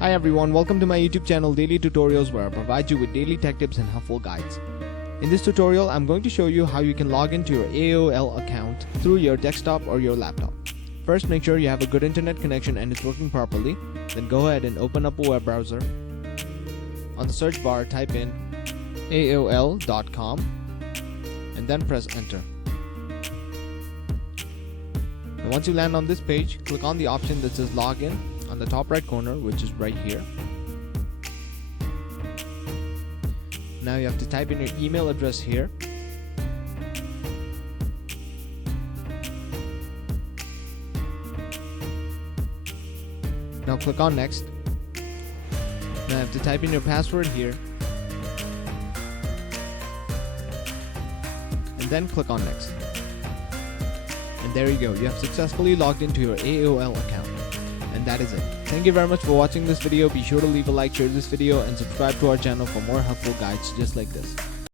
Hi everyone, welcome to my YouTube channel Daily Tutorials, where I provide you with daily tech tips and helpful guides. In this tutorial, I'm going to show you how you can log into your AOL account through your desktop or your laptop. First, make sure you have a good internet connection and it's working properly. Then go ahead and open up a web browser. On the search bar, type in AOL.com and then press enter. And once you land on this page, click on the option that says login on the top right corner, which is right here. Now you have to type in your email address here. Now click on next. Now you have to type in your password here. And then click on next. And there you go, you have successfully logged into your AOL account. And that is it. Thank you very much for watching this video. Be sure to leave a like, share this video, and subscribe to our channel for more helpful guides just like this.